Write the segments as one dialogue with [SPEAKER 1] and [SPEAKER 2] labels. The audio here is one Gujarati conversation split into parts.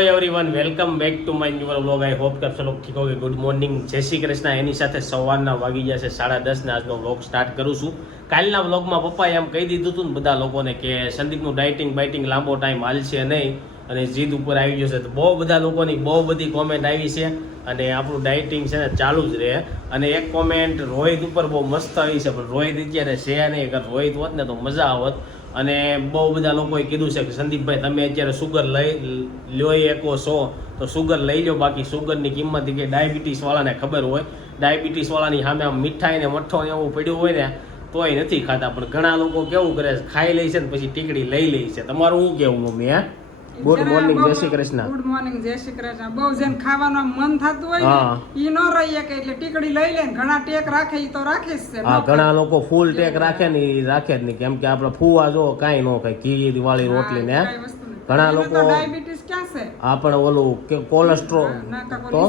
[SPEAKER 1] Everyone welcome back to my new vlog I hope કે સલો ઠીક હોગે ગુડ મોર્નિંગ જય શ્રી કૃષ્ણ. એની સાથે સવારના વાગી જશે સાડા દસને. આજનો વ્લોગ સ્ટાર્ટ કરું છું. કાલના વ્લોગમાં પપ્પાએ એમ કહી દીધું હતું ને બધા લોકોને કે સંદીપનું ડાયટિંગ બાઇટિંગ લાંબો ટાઈમ હાલશે નહીં. અને જીદ ઉપર આવી જશે તો બહુ બધા લોકોની બહુ બધી કોમેન્ટ આવી છે. અને આપણું ડાયટિંગ છે ને ચાલુ જ રહે. અને એક કોમેન્ટ રોહિત ઉપર બહુ મસ્ત આવી છે. પણ રોહિત અત્યારે છે નહીં. રોહિત હોત ને તો મજા આવત. અને બહુ બધા લોકોએ કીધું છે કે સંદીપભાઈ, તમે અત્યારે સુગર લઈ લ્યો એકો છો, તો સુગર લઈ લો બાકી સુગરની કિંમત કે ડાયાબિટીસવાળાને ખબર હોય ડાયાબિટીસવાળાની સામે આમ મીઠાઈ ને મઠ્ઠો ને એવું પડ્યું હોય ને, તોય નથી ખાતા. પણ ઘણા લોકો કેવું કરે છે, ખાઈ લે છે ને પછી ટીકડી લઈ લે છે. તમારું શું કહેવું, મમ્મી, હે? ગુડ મોર્નિંગ જય શ્રી કૃષ્ણ.
[SPEAKER 2] ગુડ મોર્નિંગ જય શ્રી કૃષ્ણ. બહુ જેમ ખાવાનું મન થતું હોય ઈ નો રહીએ કે એટલે ટીકડી લઈ લે ઘણા ટેક રાખે ઈ તો રાખે જ છે
[SPEAKER 1] હા ઘણા લોકો ફૂલ ટેક રાખે ને ઈ રાખે જ નહીં. કેમ કે આપણે ફૂવા જો કાઈ ન ખાય ઘી વાળી રોટલી ને
[SPEAKER 2] કાંઈ.
[SPEAKER 1] ઘણા લોકો-
[SPEAKER 2] ડાયાબિટીસ ક્યાં છે?
[SPEAKER 1] આપણે ઓલું કે કોલેસ્ટ્રોલ તો?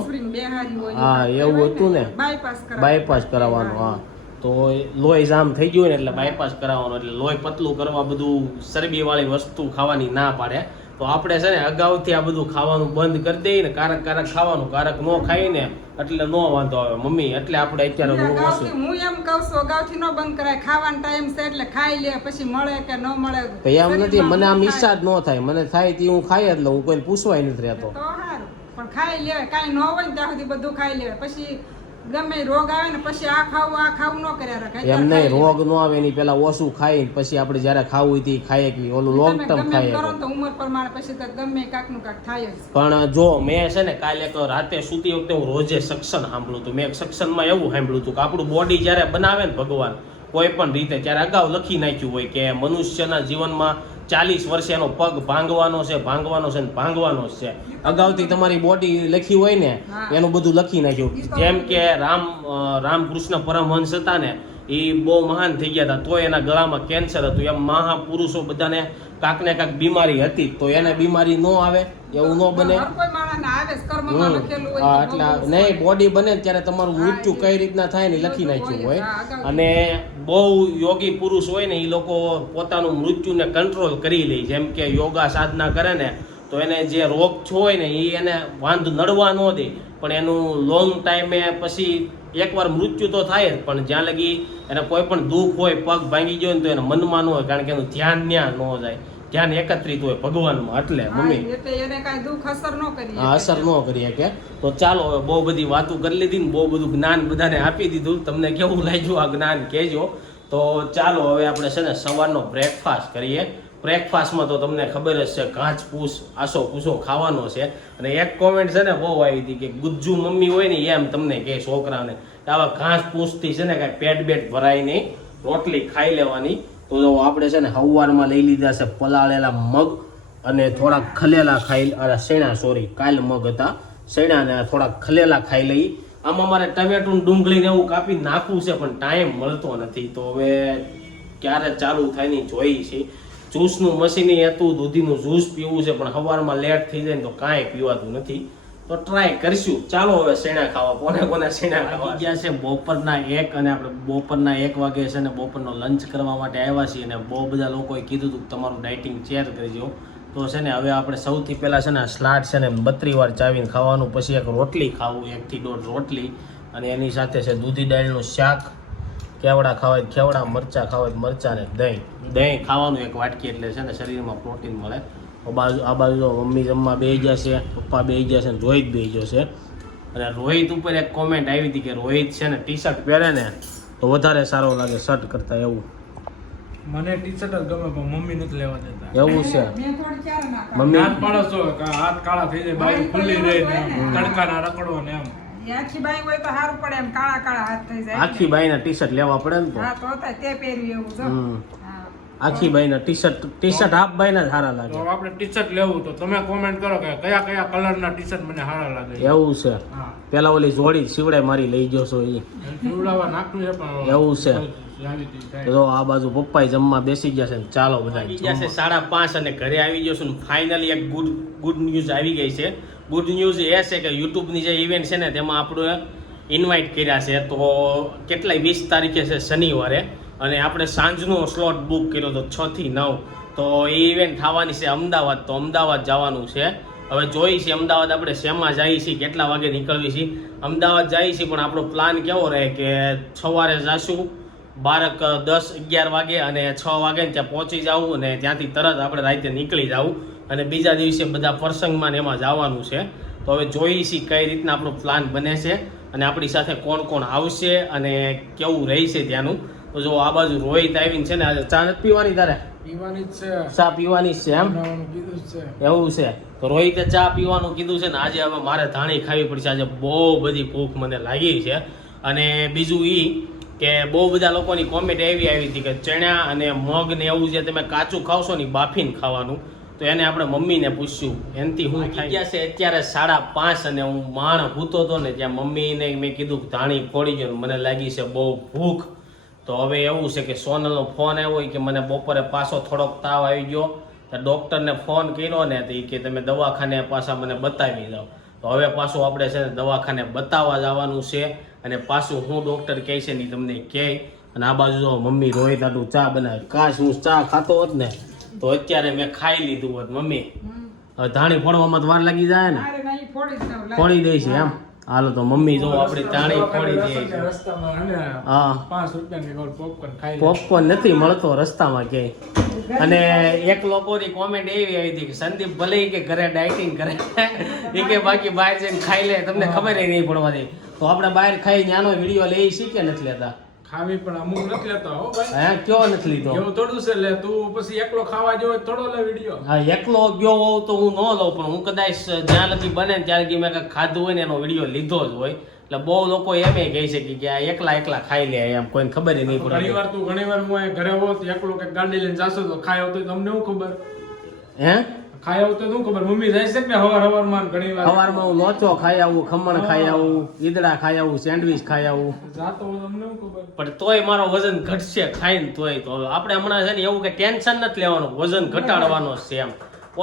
[SPEAKER 1] હા, એવું હતું ને.
[SPEAKER 2] બાયપાસ
[SPEAKER 1] બાયપાસ કરાવવાનું. હા. તો લોહી જામ થઈ ગયું ને એટલે બાયપાસ કરાવવાનું એટલે લોહી પતલું કરવા બધું ચરબી વાળી વસ્તુ ખાવાની ના પાડે. તો આપણે છે ને અગાઉથી આ બધું ખાવાનું બંધ કરી દઈએ ને કારક કારક ખાવાનું કારક નો ખાઈ ને એટલે નો વાંધો આવે. મમ્મી એટલે આપણે અત્યારે
[SPEAKER 2] હું એમ કહું છું અગાઉથી ન બંધ કરાય. ખાવાનો ટાઈમ છે એટલે ખાઈ લે પછી મળે કે ન મળે.
[SPEAKER 1] ભાઈ આમ નથી મને આમ ઈચ્છા જ ન થાય. મને થાય તે હું ખાઈ એટલે હું કોઈને પૂછવાય નથી રહેતો.
[SPEAKER 2] પણ ખાઈ લે કાંઈ ન હોય ત્યાં સુધી બધું ખાઈ લે. પછી ગમે રોગ આવે ને પછી આ ખાવું આ ખાવું ન કર્યા રખાય
[SPEAKER 1] એમ નહીં રોગ ન આવે એની પેલા ઓછું ખાઈ પછી આપણે જ્યારે ખાવું હોય તે ખાઈએ કે ઓલું લોંગ ટર્મ ખાઈએ
[SPEAKER 2] કરો તો ઉંમર પ્રમાણે પછી તો ગમે કાકનું કાક થાય જ.
[SPEAKER 1] પણ જો મેં છે ને કાલે એક રાતે સૂતી વખતે હું રોજે સક્ષન સાંભળું હતું. મેં એક સક્ષનમાં એવું સાંભળ્યું હતું કે આપણું બોડી જ્યારે બનાવે ને ભગવાન કોઈ પણ રીતે ત્યારે અગાઉ લખી નાખ્યું હોય કે મનુષ્યના જીવનમાં ચાલીસ વર્ષે એનો પગ ભાંગવાનો છે ભાંગવાનો છે ને ભાંગવાનો છે. અગાઉથી તમારી બોડી લખી હોય ને એનું બધું લખી નાખ્યું. જેમ કે રામ રામકૃષ્ણ પરમહંસ હતા ને એ બહુ મહાન થઈ ગયા હતા. તો એના ગળામાં કેન્સર હતું. એમ મહાપુરુષો બધાને કાંક ને કાંક બીમારી હતી. તો એને બીમારી ન આવે એવું ન બને. એટલે નહીં બોડી બને ત્યારે તમારું મૃત્યુ કઈ રીતના થાય ને લખી નાખ્યું
[SPEAKER 2] હોય.
[SPEAKER 1] અને બહુ યોગી પુરુષ હોય ને એ લોકો પોતાનું મૃત્યુને કંટ્રોલ કરી લે. જેમ કે યોગા સાધના કરે ને તો એને જે રોગ છો હોય ને એ એને વાંધો નડવા ન દે. પણ એનું લોંગ ટાઈમે પછી એકવાર મૃત્યુ તો થાય જ પણ જ્યાં લગી એને કોઈ પણ દુઃખ હોય પગ ભાંગી ગયો ને તો એને મનમાં ન હોય કારણ કે એનું ધ્યાન ત્યાં ન જાય. ધ્યાન એકત્રિત હોય ભગવાનમાં એટલે
[SPEAKER 2] હા,
[SPEAKER 1] મમ્મી.
[SPEAKER 2] એટલે એને કાંઈ દુઃખ અસર ન કરી
[SPEAKER 1] કે અસર ન કરી શકે. તો ચાલો હવે બહુ બધી વાતો કરી લીધી ને બહુ બધું જ્ઞાન બધાને આપી દીધું. તમને કેવું લાગ્યું આ જ્ઞાન કહેજો. તો ચાલો હવે આપણે છે ને સવારનો બ્રેકફાસ્ટ કરીએ. બ્રેકફાસ્ટમાં તો તમને ખબર જ છે કાચ પૂસ આસો પૂસો ખાવાનો છે. અને એક કોમેન્ટ છે ને બહુ આવી હતી કે, ગુજ્જુ મમ્મી હોય ને એમ તમને કહે છોકરાને. આવા ઘાસ પૂસથી છે ને કાંઈ પેટ બેટ ભરાય નહીં, રોટલી ખાઈ લેવાની. તો જો આપણે છે ને હવારમાં લઈ લીધા છે પલાળેલા મગ અને થોડાક ખલેલા ખાઈ અરે શેણા સોરી કાલ મગ હતા. શેણા ને થોડાક ખલેલા ખાઈ લઈ. આમાં મારે ટમેટું ડુંગળીને એવું કાપી નાખવું છે, પણ ટાઈમ મળતો નથી. તો હવે ક્યારે ચાલુ થાય નહીં જોઈ છે. જ્યુસનું મશીની હતું દૂધીનું જ્યુસ પીવું છે પણ સવારમાં લેટ થઈ જાય ને તો કાંઈ પીવાતું નથી. તો ટ્રાય કરશું. ચાલો હવે શેણા ખાવા કોને કોને શેણા ખાવા? ગયા છે બપોરના એક અને આપણે બપોરના એક વાગે છે ને બપોરનો લંચ કરવા માટે આવ્યા છીએ અને બહુ બધા લોકોએ કીધું હતું કે તમારું ડાયટિંગ ચેર કરજો. તો છે ને હવે આપણે સૌથી પહેલાં છે ને સ્લાડ છે ને બત્રી વાર ચાવીને ખાવાનું પછી એક રોટલી ખાવું એકથી દોઢ રોટલી. અને એની સાથે છે દૂધી દાળનું શાક. કેવડા ખાવાય કેવડા મરચાં ખાવાય હોય ને દહીં. દહીં ખાવાનું એક વાટકી એટલે છે ને શરીરમાં પ્રોટીન મળે. આ બાજુ આ બાજુ મમ્મી જમવા ગયા છે પપ્પા બે ગયા છે ને રોહિત બે ગયો છે અને રોહિત ઉપર એક કોમેન્ટ આવી હતી કે રોહિત છે ને ટી શર્ટ પહેરે ને તો વધારે સારો લાગે શર્ટ કરતાં એવું.
[SPEAKER 3] મને ટી શર્ટ જ ગમે પણ મમ્મી નથી લેવા દેતા.
[SPEAKER 1] એવું છે? મમ્મી
[SPEAKER 3] હાથ પાડો છો હાથ કાળા થઈ જાય બાજુ ખુલ્લી રહે તડકાના રખડો ને એમ.
[SPEAKER 2] આખી બાઈ હોય તો સારું પડે એમ કાળા કાળા હાથ થઈ જાય.
[SPEAKER 1] આખી બાઈના ટી શર્ટ લેવા પડે ને તો.
[SPEAKER 2] હા તો તે પહેર્યું એવું જો.
[SPEAKER 1] હમ.
[SPEAKER 2] હા.
[SPEAKER 1] આખી T shirt T shirt half બાઈના જ સારા લાગે.
[SPEAKER 3] તો આપણે ટી શર્ટ લેવું તો તમે કોમેન્ટ કરો કે કયા કયા કલરના ટી શર્ટ મને સારા લાગે.
[SPEAKER 1] એવું છે. પેલા ઓલી જોડી શિવડાય મારી લઈ એ
[SPEAKER 3] નાખ્યું છે પણ
[SPEAKER 1] એવું છે. તો આ બાજુ પપ્પાએ જમવા બેસી ગયા છે ને ચાલો બધા ગયા છે સાડા પાંચ અને ઘરે આવી ગયો છું ને ફાઇનલી એક ગુડ ગુડ ન્યૂઝ આવી ગઈ છે. ગુડ ન્યૂઝ એ છે કે યુટ્યુબની જે ઇવેન્ટ છે ને, તેમાં આપણે ઇન્વાઇટ કર્યા છે. તો કેટલાય વીસ તારીખે છે શનિવારે અને આપણે સાંજનો સ્લોટ બુક કર્યો તો છ થી નવ. તો એ ઇવેન્ટ થવાની છે અમદાવાદ. તો અમદાવાદ જવાનું છે. હવે જોઈ છે અમદાવાદ આપણે શેમાં જઈએ છીએ, કેટલા વાગે નીકળવી છીએ અમદાવાદ જઈએ છીએ, પણ આપણો પ્લાન કેવો રહે કે સવારે જાશું બારક દસ અગિયાર વાગે અને છ વાગે ત્યાં પહોંચી જવું અને ત્યાંથી તરત આપણે રાતે નીકળી જવું. અને બીજા દિવસે બધા પ્રસંગમાં ને એમાં જવાનું છે. તો હવે જોઈએ છીએ કઈ રીતના આપણો પ્લાન બને છે અને આપણી સાથે કોણ કોણ આવશે અને કેવું રહેશે ત્યાંનું. તો જો આ બાજુ રોહિત આવીને છે ને આજે ચા નથી પીવાની તારે?
[SPEAKER 3] પીવાની જ છે.
[SPEAKER 1] ચા પીવાની જ છે એમ?
[SPEAKER 3] કીધું જ છે.
[SPEAKER 1] એવું છે. તો રોહિતે ચા પીવાનું કીધું છે ને આજે હવે મારે ધાણી ખાવી પડશે. આજે બહુ બધી ભૂખ મને લાગી છે. અને બીજું ઈ કે બહુ બધા લોકોની કોમેન્ટ એવી આવી હતી કે ચણા અને મગ ને એવું જે તમે કાચું ખાવશો ને બાફીને ખાવાનું. તો એને આપણે મમ્મીને પૂછ્યું એનથી હું થાય? ગયા છે અત્યારે સાડા પાંચ અને હું માણ હૂતો હતો ને ત્યાં મમ્મીને મેં કીધું કે ધાણી ફોડી ગયો મને લાગી છે બહુ ભૂખ. તો હવે એવું છે કે સોનલનો ફોન આવ્યો કે મને બપોરે પાછો થોડોક તાવ આવી ગયો. તો ડૉક્ટરને ફોન કર્યો ને તો કે તમે દવાખાને પાછા મને બતાવી દો તો હવે પાછું આપણે છે ને દવાખાને બતાવવા જવાનું છે. અને પાછું હું ડૉક્ટર કહે છે ને તમને કહે. અને આ બાજુ જો મમ્મી રોહિત આટલું ચા બનાવે. કાશ હું ચા ખાતો હોત ને તો અત્યારે મેં ખાઈ લીધું હોત મમ્મી. હવે ધાણી ફોડવામાં વાર લાગી જાય ને.
[SPEAKER 2] ફોડી
[SPEAKER 1] દે છે એમ. હાલો તો મમ્મી જો આપણી ધાણી ફોડી દે છે.
[SPEAKER 3] રસ્તામાં અને
[SPEAKER 1] હા.
[SPEAKER 3] પોપકોર્ન
[SPEAKER 1] નથી મળતો રસ્તામાં ક્યાંય અને એક લોકોની કોમેન્ટ એવી આવી હતી કે સંદીપ ભલે કે ઘરે ડાયટિંગ કરે. એ કે બાકી બહાર જઈને ખાઈ લે તમને ખબર નહીં પડવા દે તો આપણે બહાર ખાઈ નાનો વીડિયો લઈ શીખે નથી લેતા.
[SPEAKER 3] ખાવી પણ અમુક નથી લેતા હો ભાઈ.
[SPEAKER 1] હા કયો નથી લીધો?
[SPEAKER 3] એવું થોડું છે લે તું પછી એકલો ખાવા જેવો થોડો લે વીડિયો.
[SPEAKER 1] હા એકલો ગયો હોઉં તો હું ન લઉં પણ હું કદાચ જ્યાં લગી બને ત્યારે ત્યારે મેં કઈ ખાધું હોય ને એનો વીડિયો લીધો જ હોય. એટલે બહુ લોકો એમ કહે છે કે કે આ એકલા એકલા ખાઈ લે એમ કોઈને ખબર નહીં
[SPEAKER 3] ઘણી વાર તું ઘણી વાર હું ઘરે હોત એકલો કે ગાડી લઈને જાશો તો ખાયો તો તમને શું ખબર?
[SPEAKER 1] હે?
[SPEAKER 3] ખાય તો શું ખબર? મમ્મી જાય છે કે હવાર હવારમાં ઘણી વાર.
[SPEAKER 1] સવારમાં હું લોચો ખાઈ આવું ખમણ ખાઈ આવું ઈદડા ખાઈ આવું સેન્ડવિચ ખાઈ આવું
[SPEAKER 3] જાતો તમને શું ખબર?
[SPEAKER 1] પણ તોય મારો વજન ઘટશે ખાઈને તોય તો. આપણે હમણાં છે ને એવું કે ટેન્શન નથી લેવાનું વજન ઘટાડવાનો છે એમ.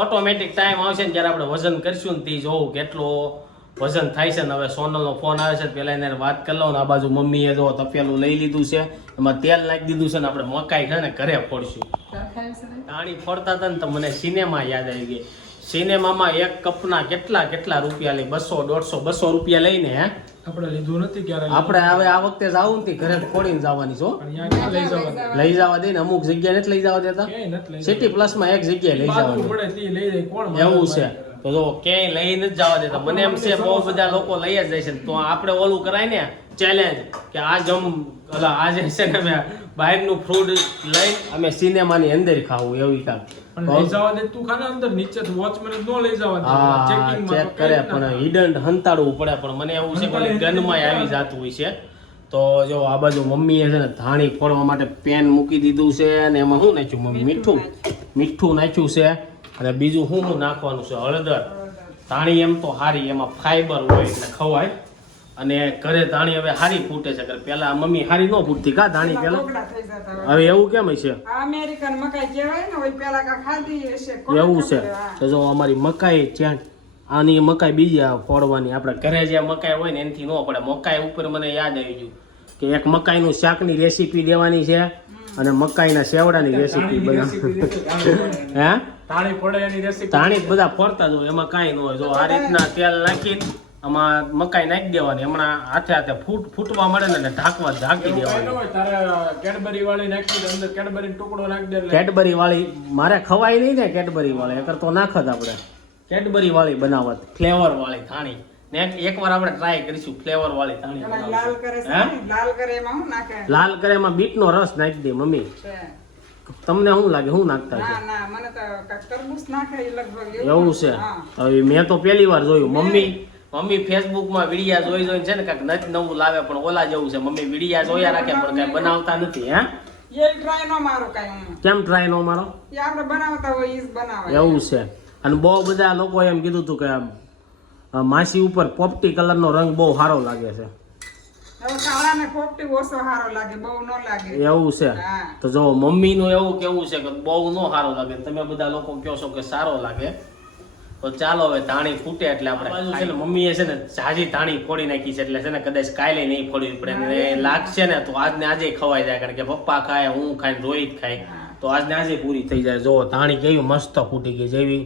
[SPEAKER 1] ઓટોમેટિક ટાઈમ આવશે ને જ્યારે આપણે વજન કરશું ને તે જોવું કેટલો વજન થાય છે ને હવે સોનલનો ફોન આવે છે પેલા એને વાત કરી લઉં ને આ બાજુ મમ્મીએ જો તપેલું લઈ લીધું છે એમાં તેલ નાખી દીધું છે ને આપણે મકાઈ છે ને ઘરે ફોડશું. ટાણી ફોડતા હતા ને તો મને સિનેમા યાદ આવી ગઈ. સિનેમામાં એક કપના કેટલા કેટલા રૂપિયા લઈ? બસો દોઢસો બસો રૂપિયા લઈને હે?
[SPEAKER 3] આપણે લીધું નથી ક્યારે
[SPEAKER 1] આપણે હવે આ વખતે જવું ને ઘરે ખોડીને જવાની છો
[SPEAKER 3] લઈ જવા
[SPEAKER 1] દે ને અમુક જગ્યાએ નથી લઈ જવા દેતા. સિટી પ્લસમાં એક જગ્યાએ લઈ
[SPEAKER 3] જવા
[SPEAKER 1] જવાનું. એવું છે. તો જો ક્યાંય લઈ નથી જવા દેતા. મને એમ છે બહુ બધા લોકો લઈ જ જાય છે તો આપણે ઓલું કરાય ને ચેલેન્જ કે આ જમ આજે છે ને બહારનું ફ્રૂટ લઈ. અમે સિનેમાની અંદર ખાવું એવી કામ
[SPEAKER 3] પણ લઈ જવા દે તું ખાને અંદર નીચે વોચમેન નો લઈ જવા દે. ચેકિંગ
[SPEAKER 1] ચેક કરે પણ હિડન હંતાડવું પડે પણ મને એવું છે કે ગનમાં આવી જાતું હોય છે. તો જો આ બાજુ મમ્મીએ છે ને ધાણી ફોડવા માટે પેન મૂકી દીધું છે અને એમાં શું નાખ્યું મમ્મી? મીઠું મીઠું. નાખ્યું. છે અને બીજું શું શું નાખવાનું છે? હળદર. ધાણી એમ તો હારી એમાં ફાઈબર હોય એટલે ખવાય. અને ઘરે ધાણી હવે હારી ફૂટે છે. પેલા મમ્મી હારી ન ફૂટતી કા ધાણી પેલા. હવે એવું કેમ છે
[SPEAKER 2] અમેરિકન મકાઈ કહેવાય ને હોય પેલા કા ખાધી હશે.
[SPEAKER 1] એવું છે. તો જો અમારી મકાઈ ચેન આની મકાઈ બીજી ફોડવાની. આપણે ઘરે જે મકાઈ હોય ને એનાથી ન પડે. મકાઈ ઉપર મને યાદ આવી ગયું કે એક મકાઈનું શાકની રેસીપી દેવાની છે અને મકાઈના સેવડાની રેસીપી બનાવવાની હે?
[SPEAKER 3] ધાણી પડે એની રેસીપી
[SPEAKER 1] તાણી બધા ફોડતા જ હોય એમાં કાંઈ ન હોય. જો આ રીતના તેલ નાખીને આમાં મકાઈ નાખી દેવાની. હમણાં હાથે હાથે ફૂટ ફૂટવા મળે ને એટલે ઢાંકવા ઢાંકી દેવાની.
[SPEAKER 3] કેડબરી વાળી નાખી દે અંદર કેડબરી ટુકડો નાખી દે
[SPEAKER 1] કેડબરી વાળી મારે ખવાય નહીં ને કેડબરી વાળી એકર તો નાખત આપણે. કેડબરી વાળી બનાવત ફ્લેવર વાળી થાણી ને એક- એકવાર આપણે ટ્રાય કરીશું ફ્લેવર વાળી થાણી
[SPEAKER 2] લાલ કરે
[SPEAKER 1] હે?
[SPEAKER 2] લાલ કરે એમાં હું નાખે?
[SPEAKER 1] લાલ કરે એમાં બીટનો રસ નાખી દે મમ્મી. તમને શું લાગે શું નાખતા છે
[SPEAKER 2] ના ના મને તો કાંઈક તરબૂચ નાખે એ લગભગ
[SPEAKER 1] એવું છે? હવે મેં તો પહેલી વાર જોયું. મમ્મી મમ્મી ફેસબુકમાં વિડિયા જોઈ જોઈને છે ને કાંઈક નથી નવું લાવે પણ ઓલા જેવું છે. મમ્મી વિડિયા જોયા રાખે પણ કાંઈ બનાવતા નથી હે?
[SPEAKER 2] એ ટ્રાય નો મારો કાંઈ
[SPEAKER 1] કેમ ટ્રાય નો મારો? એવું છે. અને બહુ બધા લોકો એમ કીધું હતું કે આમ, માસી ઉપર પોપટી કલરનો રંગ બહુ સારો લાગે છે. એવું છે. તો જો મમ્મીનું એવું કેવું છે કે બહુ નો સારો લાગે તમે બધા લોકો કહો છો કે સારો લાગે. તો ચાલો હવે ધાણી ફૂટે એટલે આપણે છે ને મમ્મીએ છે ને જાજી ધાણી ફોડી નાખી છે એટલે છે ને કદાચ કાલે નહીં ફોડવી પડે. ને લાગશે ને તો આજને આજે ખવાઈ જાય. કારણ કે પપ્પા ખાય હું ખાય રોહિત ખાય. તો આજને આજે પૂરી થઈ જાય. જો ધાણી કેવી મસ્ત ફૂટી ગઈ જેવી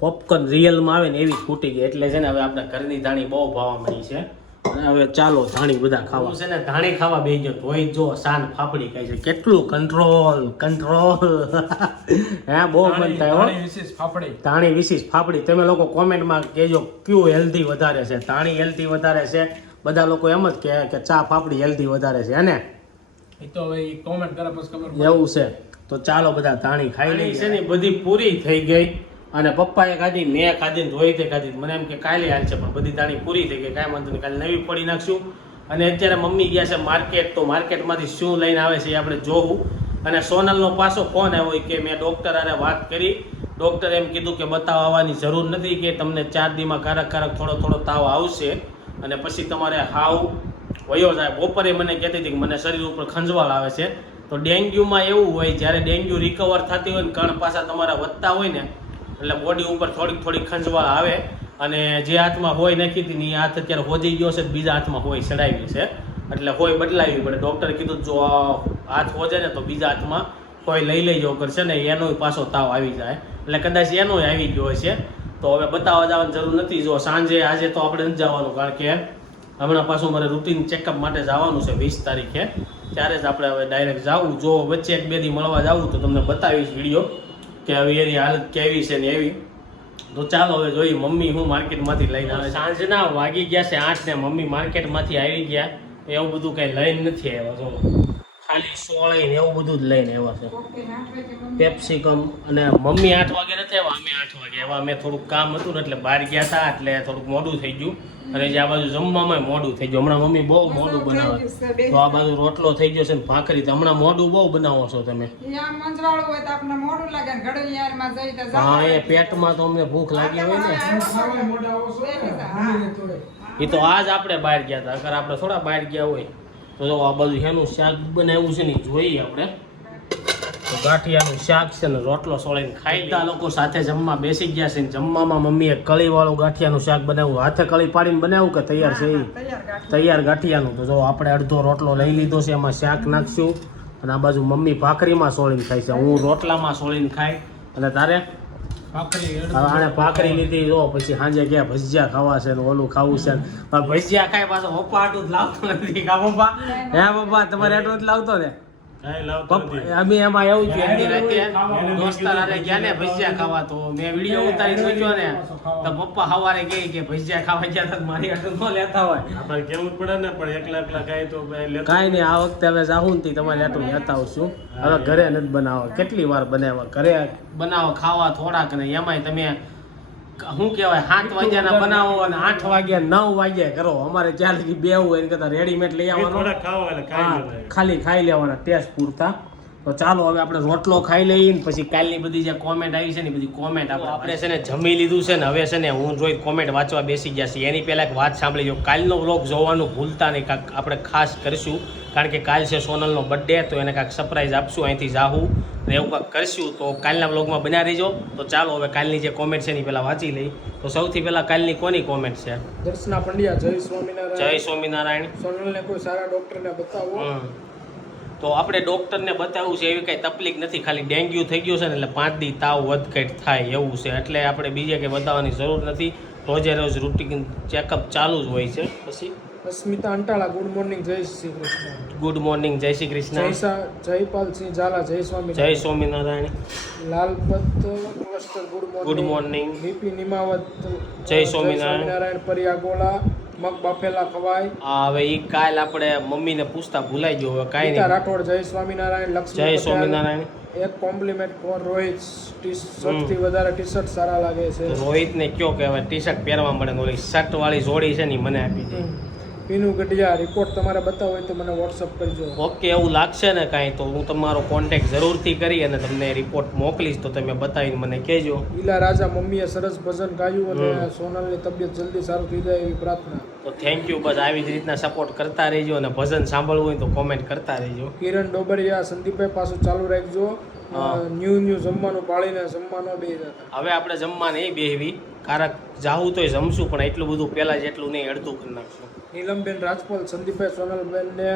[SPEAKER 1] પોપકોર્ન રિયલમાં આવે ને એવી ફૂટી ગઈ. એટલે છે ને હવે આપણે ઘરની ધાણી બહુ ભાવવા મળી છે. હવે ચાલો ધાણી બધા ખાવા. છે ને ધાણી ખાવા બે ગયો તોય જો સાન ફાફડી ખાય છે. કેટલું કંટ્રોલ કંટ્રોલ હે બહુ મન થાય હો
[SPEAKER 3] વિશેષ ફાફડી.
[SPEAKER 1] ધાણી વિશેષ ફાફડી. તમે લોકો કોમેન્ટમાં કહેજો કયું હેલ્ધી વધારે છે? ધાણી હેલ્ધી વધારે છે? બધા લોકો એમ જ કહે કે ચા ફાફડી હેલ્ધી વધારે છે હે ને?
[SPEAKER 3] એ તો હવે કોમેન્ટ કરે પછી ખબર
[SPEAKER 1] એવું છે. તો ચાલો બધા ધાણી ખાઈ લઈ છે ને બધી પૂરી થઈ ગઈ. અને પપ્પાએ કાઢી મેં કાઢીને ધોઈ રોહિતે ખાધી. મને એમ કે કાલે હાલ છે, પણ બધી તાણી પૂરી થઈ ગઈ. કાંઈ વાંધો નહીં, કાલે નવી પડી નાખશું. અને અત્યારે મમ્મી ગયા છે માર્કેટ તો માર્કેટમાંથી શું લઈને આવે છે એ આપણે જોવું. અને સોનલનો પાછો ફોન આવ્યો કે મેં ડૉક્ટર આને વાત કરી. ડૉક્ટરે એમ કીધું કે બતાવ આવવાની જરૂર નથી કે તમને ચાર દીમાં કારક કારક થોડો થોડો તાવ આવશે. અને પછી તમારે હાવ વયો જાય. બપોરે મને કહેતી હતી કે મને શરીર ઉપર ખંજવાળ આવે છે. તો ડેન્ગ્યુમાં એવું હોય, જ્યારે ડેન્ગ્યુ રિકવર થતી હોય ને, કણ પાછા તમારા વધતા હોય ને એટલે બોડી ઉપર થોડીક થોડીક ખંજવાળ આવે અને જે હાથમાં હોય નાખી હતી ને એ હાથ અત્યારે હોજી ગયો છે બીજા હાથમાં હોય ચડાવી છે. એટલે હોય બદલાવી પડે. ડૉક્ટરે કીધું જો હાથ હોજે ને તો બીજા હાથમાં કોઈ લઈ લઈ લેજો કરશે ને એનોય પાછો તાવ આવી જાય. એટલે કદાચ એનોય આવી ગયો છે તો હવે બતાવવા જવાની જરૂર નથી. જો સાંજે આજે તો આપણે નથી જવાનું કારણ કે હમણાં પાછું મારે રૂટીન ચેકઅપ માટે જવાનું છે વીસ તારીખે. ત્યારે જ આપણે હવે ડાયરેક્ટ જવું. જો વચ્ચે એક બે દી મળવા જવું તો તમને બતાવીશ વીડિયો કે હવે એની હાલત કેવી છે ને એવી. તો ચાલો હવે જોઈએ, મમ્મી હું માર્કેટમાંથી લઈને આવે સાંજના વાગી ગયા છે આઠ ને મમ્મી માર્કેટમાંથી આવી ગયા. એવું બધું કંઈ લઈને નથી આવ્યા, જો. ખાલી સોળે ને એવું બધું જ લઈને આવ્યા છે.
[SPEAKER 2] ઓકે, આઠ વાગે મમ્મી.
[SPEAKER 1] પેપ્સિકમ અને મમ્મી આઠ વાગે નથી આવ્યા અમે આઠ વાગે આવ્યા. અમે થોડુંક કામ હતું ને એટલે બહાર ગયા હતા એટલે થોડુંક મોડું થઈ ગયું. અને જે આ બાજુ જમવામાં મોડું થઈ ગયું. હમણાં મમ્મી બહુ મોડું બનાવે. તો આ બાજુ રોટલો થઈ ગયો છે ને ભાખરી. તો હમણાં મોડું બહુ બનાવો છો તમે. હા. એ પેટમાં તો અમને ભૂખ લાગી હોય ને. એ તો આજ આપણે બહાર ગયા હતા. અગર આપણે થોડા બહાર ગયા હોય તો જો આ બધું એનું શાક બનાવ્યું છે ને જોઈએ આપણે. તો ગાંઠિયાનું શાક છે ને રોટલો સોળીને ખાઈ બધા લોકો સાથે જમવા બેસી ગયા છે ને જમવામાં મમ્મીએ કળીવાળું ગાંઠિયાનું શાક બનાવ્યું. હાથે કળી પાડીને બનાવ્યું કે તૈયાર છે
[SPEAKER 2] તૈયાર
[SPEAKER 1] ગાંઠિયાનું. તો જો આપણે અડધો રોટલો લઈ લીધો છે એમાં શાક નાખશું. અને આ બાજુ મમ્મી ભાખરીમાં સોળીને ખાય છે. હું રોટલામાં સોળીને ખાઈ. અને તારે હવે આણે ભાખરી લીધી જો પછી સાંજે ક્યાં ભજીયા ખાવા છે ને ઓલું ખાવું છે ભજીયા ખાય પાછો પપ્પા આટલું જ લાવતો નથી. કા પપ્પા? હે પપ્પા તમારે એટલું જ લાવતો ને? અમે એમાં એવું છે. એમની રાતે દોસ્તાર હારે ગયા ને ભજીયા ખાવા. તો મેં વીડિયો ઉતારી સોચ્યો ને. તો પપ્પા સવારે કહે કે ભજીયા ખાવા ગયા હતા તો મારી આટલું ન લેતા હોય.
[SPEAKER 4] આપણે કેવું પડે ને પણ એકલા એકલા ખાય તો ભાઈ
[SPEAKER 1] કાંઈ નહીં આ વખતે હવે જાહું ને તમારે આટલું લેતા આવશું. હવે ઘરે નથી બનાવો કેટલી વાર બનાવવા? ઘરે બનાવો ખાવા થોડાક ને એમાંય તમે શું કહેવાય સાત વાગ્યાના બનાવો અને આઠ વાગ્યા નવ વાગ્યા કરો. અમારે ચારથી બે હોય એને કરતા રેડીમેડ લઈ આવવાનું. ખાલી ખાઈ લેવાના ટેસ્ટ પૂરતા. તો ચાલો હવે આપણે રોટલો ખાઈ લઈએ ને પછી કાલની બધી જે કોમેન્ટ આવી છે ને બધી કોમેન્ટ આપણે આપણે છે ને જમી લીધું છે ને હવે છે ને હું જોઈ કોમેન્ટ વાંચવા બેસી ગયા છીએ. એની પહેલાં એક વાત સાંભળી જો કાલનો વ્લોગ જોવાનું ભૂલતા નહીં. કાંક આપણે ખાસ કરીશું. કારણ કે કાલ છે સોનલનો બર્થડે તો એને કાંક સરપ્રાઈઝ આપશું. અહીંથી જાહું. ને એવું કાંઈક કરશું તો કાલના બ્લોગમાં બન્યા રહીજો. તો ચાલો હવે કાલની જે કોમેન્ટ છે એની પહેલાં વાંચી લઈ તો સૌથી પહેલાં કાલની કોની કોમેન્ટ છે?
[SPEAKER 3] દર્શના પંડ્યા જય સ્વામિનારાયણ.
[SPEAKER 1] જય સ્વામિનારાયણ.
[SPEAKER 3] સોનલને કોઈ સારા ડૉક્ટરને બતાવો.
[SPEAKER 1] તો આપણે ડૉક્ટરને બતાવવું છે એવી કાંઈ તકલીફ નથી. ખાલી ડેન્ગ્યુ થઈ ગયું છે ને એટલે પાંચ દી તાવ વધઘટ થાય એવું છે. એટલે આપણે બીજે કંઈ બતાવવાની જરૂર નથી. રોજે રોજ રૂટીન ચેકઅપ ચાલુ જ હોય છે. પછી
[SPEAKER 3] અસ્મિતા અંટાળા ગુડ મોર્નિંગ જય શ્રી કૃષ્ણ.
[SPEAKER 1] ગુડ મોર્નિંગ જય શ્રી કૃષ્ણ.
[SPEAKER 3] જયસા જયપાલસિંહ ઝાલા જય સ્વામી
[SPEAKER 1] જય Swaminarayan.
[SPEAKER 3] Lalpat cluster good morning. VP Nimavat
[SPEAKER 1] જય સ્વામિનારાયણ.
[SPEAKER 3] પરિયા પરિયાગોળા મગ બાફેલા ખવાય.
[SPEAKER 1] હા હવે એ કાલ આપણે મમ્મીને પૂછતા ભૂલાઈ ગયો હવે કાંઈ નહીં.
[SPEAKER 3] રાઠોડ જય સ્વામિનારાયણ લક્ષ્મી
[SPEAKER 1] જય સ્વામિનારાયણ.
[SPEAKER 3] એક કોમ્પ્લિમેન્ટ ફોર રોહિત ટી શર્ટથી વધારે ટી શર્ટ સારા લાગે છે.
[SPEAKER 1] રોહિતને કયો કે હવે ટી શર્ટ પહેરવા મળે ને ઓલી શર્ટ વાળી જોડી છે ને મને આપી દે.
[SPEAKER 3] પીનું ગઢિયા રિપોર્ટ તમારે બતાવો હોય તો મને વોટ્સઅપ કરજો
[SPEAKER 1] ઓકે એવું લાગશે ને કાંઈ તો હું તમારો કોન્ટેક્ટ જરૂરથી કરી અને તમને રિપોર્ટ મોકલીશ તો તમે બતાવીને મને કહેજો
[SPEAKER 3] ઈલા રાજા મમ્મીએ સરસ ભજન ગાયું અને. સોનલની તબિયત જલ્દી સારું થઈ જાય એવી પ્રાર્થના
[SPEAKER 1] તો થેન્ક યુ બસ આવી જ રીતના સપોર્ટ કરતા રહેજો અને ભજન સાંભળવું હોય તો કોમેન્ટ કરતા રહેજો
[SPEAKER 3] કિરણ ડોબરિયા સંદીપભાઈ પાછું ચાલુ રાખજો. ન્યુ ન્યુ જમવાનું પાળીને જમવાનો બે
[SPEAKER 1] હવે આપણે જમવા નહીં બેહવી. કારક જાવું તોય જમશું પણ એટલું બધું પહેલાં જેટલું નહીં અડધું કરી નાખશું.
[SPEAKER 3] Neelamben Rajpol Sandipbhai સોનલબેનને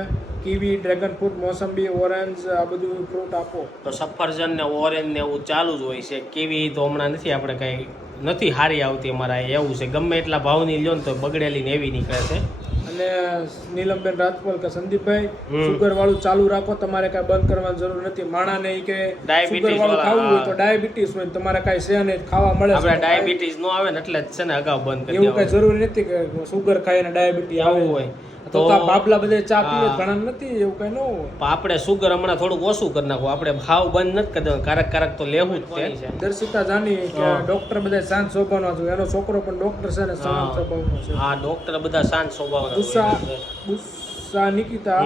[SPEAKER 3] kiwi dragon fruit mosambi orange આ બધું ફ્રૂટ આપો.
[SPEAKER 1] તો સફરજન ને ઓરેન્જ ને એવું ચાલુ જ હોય છે. કીવી તો હમણાં નથી આપણે કાંઈ નથી સારી આવતી અમારા એવું છે. ગમે એટલા ભાવની લ્યો ને તો બગડેલી ને એવી નીકળે છે.
[SPEAKER 3] અને નીલમબેન રાજપોલ કે સંદીપભાઈ સુગર વાળું ચાલુ રાખો તમારે કાંઈ બંધ કરવાની જરૂર નથી. માણા ઈ કે સુગર વાળું ખાવું હોય તો ડાયાબિટીસ હોય તમારે કાંઈ છે નહીં ખાવા મળે
[SPEAKER 1] આપણે ડાયાબિટીસ નો આવે ને એટલે જ છે ને અગાઉ બંધ કરી
[SPEAKER 3] એવું કઈ જરૂર નથી કે સુગર ખાય અને ડાયાબિટીસ આવું
[SPEAKER 1] હોય.
[SPEAKER 3] તો બાબલા બધે ચા પીવે ઘણા નથી એવું કઈ ન
[SPEAKER 1] આપણે સુગર હમણાં થોડુંક ઓછું કરી નાખવું આપણે ભાવ બંધ નથી કરી દેવાનું કારક કારક તો લેવું જ છે?
[SPEAKER 3] દર્શિતા જાની કે. ડોક્ટર બધા શાંત સ્વભાવનો છે. એનો છોકરો પણ ડોક્ટર છે ને શાંત. સ્વભાવનો છે.
[SPEAKER 1] હા ડોક્ટર બધા શાંત સ્વભાવના
[SPEAKER 3] ગુસ્સા
[SPEAKER 1] હોય
[SPEAKER 3] Nikita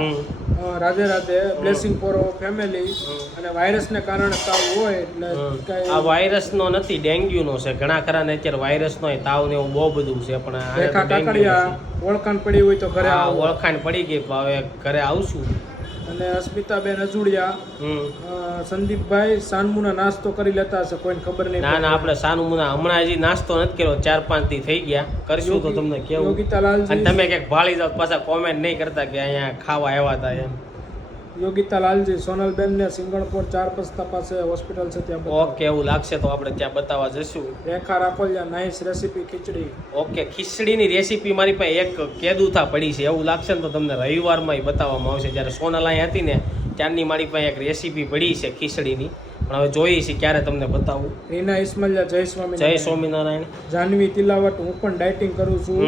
[SPEAKER 3] Radhe Radhe blessing for family અને વાયરસને કારણે તાવ હોય એટલે
[SPEAKER 1] આ વાયરસનો નથી ડેન્ગ્યુનો છે. ઘણા ખરા ને અત્યારે વાયરસનો તાવ ને એવું બહુ બધું છે પણ
[SPEAKER 3] ઓળખાણ પડી હોય તો ઘરે
[SPEAKER 1] ઓળખાણ પડી ગઈ હવે ઘરે આવશું.
[SPEAKER 3] અને અસ્મિતાબેન અજુડિયા સંદીપભાઈ સાનમુના નાસ્તો કરી લેતા હશે કોઈને ખબર નહીં
[SPEAKER 1] ના ના આપણે સાનમુના હમણાં હજી નાસ્તો નથી કર્યો ચાર પાંચથી થઈ ગયા. કરશું તો તમને કેવું?
[SPEAKER 3] યોગિતા
[SPEAKER 1] અને તમે ક્યાંક ભાળી જાવ પાછા કોમેન્ટ નહીં કરતા કે અહીંયા ખાવા આવ્યા હતા એમ.
[SPEAKER 3] યોગિતા લાલજી સોનલબેનને સિંગણપોર ચાર પસ્તા પાસે હોસ્પિટલ છે ત્યાં.
[SPEAKER 1] ઓકે એવું લાગશે તો આપણે ત્યાં બતાવવા જશું
[SPEAKER 3] Rekha Rakholiya nice recipe khichdi.
[SPEAKER 1] Okay ખીચડીની recipe મારી પાસે એક કેદુથા પડી છે. એવું લાગશે ને તો તમને રવિવારમાં બતાવવામાં આવશે. જ્યારે સોનલ અહીં હતી ને ત્યારની મારી પાસે એક રેસીપી પડી છે ખીચડીની. પણ હવે જોઈએ છીએ ક્યારે તમને બતાવું.
[SPEAKER 3] રીના ઇસ્માલિયા જય સ્વામી
[SPEAKER 1] જય સ્વામિનારાયણ.
[SPEAKER 3] જાનવી તિલાવટ હું પણ ડાયટિંગ કરું છું.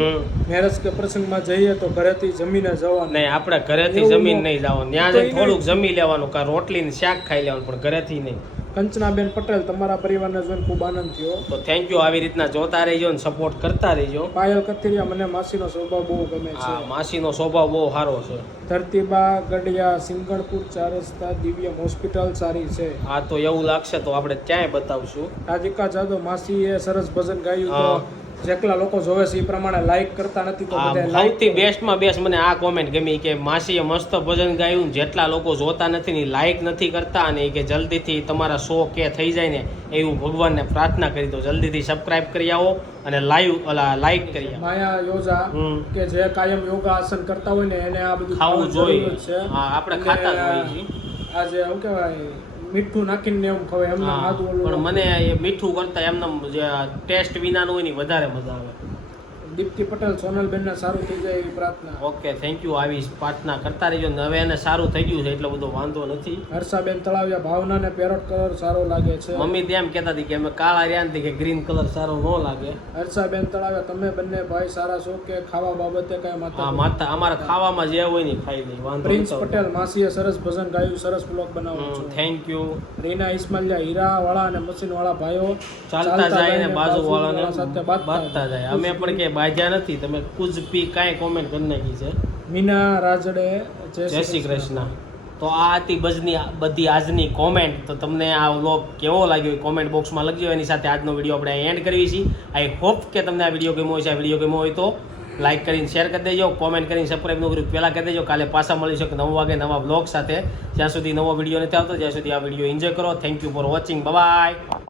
[SPEAKER 3] મેરજ કે પ્રસંગમાં જઈએ તો ઘરેથી જમીને જવાનું.
[SPEAKER 1] નહીં આપણે ઘરેથી જમીન નહીં જવાનું. ત્યાં થોડુંક જમી લેવાનું કાં રોટલી ને શાક ખાઈ લેવાનું પણ ઘરેથી નહીં.
[SPEAKER 3] કંચનાબેન પટેલ તમારા પરિવારને જોઈને ખૂબ આનંદ થયો.
[SPEAKER 1] તો થેન્ક યુ આવી રીતના જોતા રહેજો અને સપોર્ટ કરતા રહેજો.
[SPEAKER 3] પાયલ કથિરિયા મને માસીનો સ્વભાવ બહુ ગમે છે.
[SPEAKER 1] માસીનો સ્વભાવ બહુ સારો છે.
[SPEAKER 3] ધરતીબા ગઢિયા સિંગણપુર ચાર રસ્તા દિવ્યમ હોસ્પિટલ સારી છે.
[SPEAKER 1] હા તો એવું લાગશે તો આપણે ત્યાંય બતાવશું.
[SPEAKER 3] રાધિકા જાદવ માસીએ સરસ ભજન ગાયું તો જેટલા લોકો જોવે છે એ પ્રમાણે લાઈક કરતા નથી તો બધા
[SPEAKER 1] સૌથી બેસ્ટમાં બેસ્ટ મને આ કોમેન્ટ ગમી કે માસીએ મસ્ત ભજન ગાયું જેટલા લોકો જોતા નથી ને લાઈક નથી કરતા અને કે જલ્દીથી તમારા શો કે થઈ જાય ને એવું ભગવાનને પ્રાર્થના કરી દો જલ્દીથી સબસ્ક્રાઇબ કરી આવો અને લાઈવ ઓલા લાઈક કરી આવો
[SPEAKER 3] માયા યોજા. કે જે કાયમ યોગા આસન કરતા હોય ને એને આ બધું
[SPEAKER 1] ખાવું જોઈએ. હા, આપણે ખાતા જ હોઈએ છીએ.
[SPEAKER 3] આ જે શું કહેવાય મીઠું નાખીને એમ ખવાય. એમને
[SPEAKER 1] હા, પણ મને એ મીઠું કરતા એમને જે ટેસ્ટ વિનાનું હોય ને વધારે મજા આવે.
[SPEAKER 3] દીપ્તિ પટેલ સોનલબેનને સારું થઈ જાય એવી પ્રાર્થના.
[SPEAKER 1] ઓકે થેન્ક યુ આવી પ્રાર્થના કરતા રહેજો. હવે એને સારું થઈ ગયું છે એટલો બધો વાંધો નથી.
[SPEAKER 3] હર્ષાબેન તળાવિયા ભાવનાને પેરોટ કલર સારો લાગે છે.
[SPEAKER 1] મમ્મી તેમ કહેતા હતી કે અમે કાળા રહ્યા કે ગ્રીન કલર સારો ન લાગે.
[SPEAKER 3] હર્ષાબેન તળાવિયા તમે બંને ભાઈ સારા છો કે ખાવા બાબતે કઈ માતા
[SPEAKER 1] માતા અમારે ખાવામાં જે હોય ને ખાઈ લઈ વાંધો
[SPEAKER 3] પ્રિન્સ પટેલ માસીએ સરસ ભજન ગાયું સરસ બ્લોગ બનાવ્યો છો.
[SPEAKER 1] Thank you
[SPEAKER 3] Reena Ismaliya Hirawala અને મશીન વાળા ભાઈઓ
[SPEAKER 1] ચાલતા જાય ને બાજુ
[SPEAKER 3] બાજુવાળા સાથે બાંધતા
[SPEAKER 1] જાય. અમે પણ કે બાજ્યા નથી. તમે કુછ પી કાંઈ કોમેન્ટ કરી નાખી છે.
[SPEAKER 3] મીના રાજડે
[SPEAKER 1] જય શ્રી કૃષ્ણ. તો આ હતી બજની બધી આજની કોમેન્ટ તો તમને આ વ્લોગ કેવો લાગ્યો કોમેન્ટ બોક્સમાં લખજો. એની સાથે આજનો વીડિયો આપણે એન્ડ કરવી છીએ. આઈ હોપ કે તમને આ વીડિયો ગમ્યો હોય છે આ વીડિયો ગમ્યો હોય તો લાઈક કરીને શેર કરી દેજો. કોમેન્ટ કરીને સબસ્ક્રાઈબનું કર્યું પહેલાં કરી દેજો. કાલે પાછા મળી શકે નવ વાગે નવા બ્લોગ સાથે. જ્યાં સુધી નવો વીડિયો નથી આવતો ત્યાં સુધી આ વીડિયો એન્જોય કરો. Thank you for watching bye